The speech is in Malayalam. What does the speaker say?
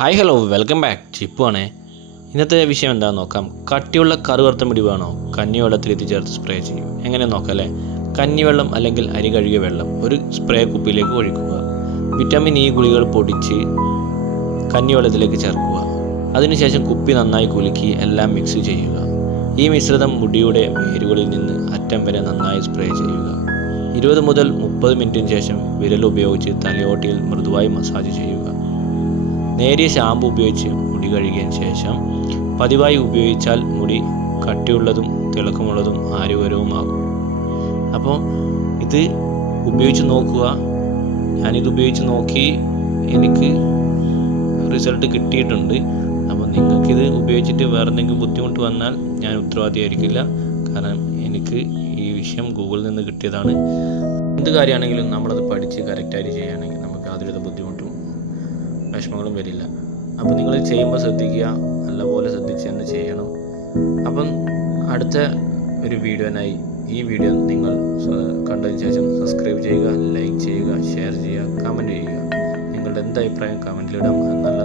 Hi hello welcome back Chippu ആണേ. ഇന്നത്തെ വിഷയം എന്താണെന്ന് നോക്കാം. കട്ടിയുള്ള കറുകറുത്ത മുടി വേണോ കഞ്ഞിവെള്ളത്തിൽ എത്തിച്ചേർത്ത് ചേർത്ത് സ്പ്രേ ചെയ്യും. എങ്ങനെ നോക്കാം അല്ലേ? കഞ്ഞിവെള്ളം അല്ലെങ്കിൽ അരി കഴുകിയ വെള്ളം ഒരു സ്പ്രേ കുപ്പിയിലേക്ക് ഒഴിക്കുക. വിറ്റാമിൻ ഇ ഗുളികൾ പൊടിച്ച് കഞ്ഞിവെള്ളത്തിലേക്ക് ചേർക്കുക. അതിനുശേഷം കുപ്പി നന്നായി കുലുക്കി എല്ലാം മിക്സ് ചെയ്യുക. ഈ മിശ്രിതം മുടിയുടെ വേരുകളിൽ നിന്ന് അറ്റം വരെ നന്നായി സ്പ്രേ ചെയ്യുക. ഇരുപത് മുതൽ മുപ്പത് മിനിറ്റിന് ശേഷം വിരൽ ഉപയോഗിച്ച് തലയോട്ടിയിൽ മൃദുവായി മസാജ് ചെയ്യുക. നേരിയ ഷാമ്പു ഉപയോഗിച്ച് മുടി കഴുകിയതിന് ശേഷം പതിവായി ഉപയോഗിച്ചാൽ മുടി കട്ടിയുള്ളതും തിളക്കമുള്ളതും ആരോഗ്യകരവുമാകും. അപ്പോൾ ഇത് ഉപയോഗിച്ച് നോക്കുക. ഞാനിത് ഉപയോഗിച്ച് നോക്കി എനിക്ക് റിസൾട്ട് കിട്ടിയിട്ടുണ്ട്. അപ്പോൾ നിങ്ങൾക്കിത് ഉപയോഗിച്ചിട്ട് വേറെ എന്തെങ്കിലും ബുദ്ധിമുട്ട് വന്നാൽ ഞാൻ ഉത്തരവാദിയായിരിക്കില്ല. കാരണം എനിക്ക് ഈ വിഷയം ഗൂഗിളിൽ നിന്ന് കിട്ടിയതാണ്. എന്ത് കാര്യമാണെങ്കിലും നമ്മളത് പഠിച്ച് കറക്റ്റായിട്ട് ചെയ്യുകയാണെങ്കിൽ നമുക്ക് യാതൊരുവിധ ബുദ്ധിമുട്ടും വിഷമങ്ങളും വരില്ല. അപ്പോൾ നിങ്ങൾ ചെയ്യുമ്പോൾ ശ്രദ്ധിക്കുക നല്ലപോലെ ശ്രദ്ധിച്ച് തന്നെ ചെയ്യണം. അപ്പം അടുത്ത ഒരു വീഡിയോനായി ഈ വീഡിയോ നിങ്ങൾ കണ്ടതിന് ശേഷം സബ്സ്ക്രൈബ് ചെയ്യുക ലൈക്ക് ചെയ്യുക ഷെയർ ചെയ്യുക കമന്റ് ചെയ്യുക. നിങ്ങളുടെ എന്ത് അഭിപ്രായം കമന്റിലിടാം അത്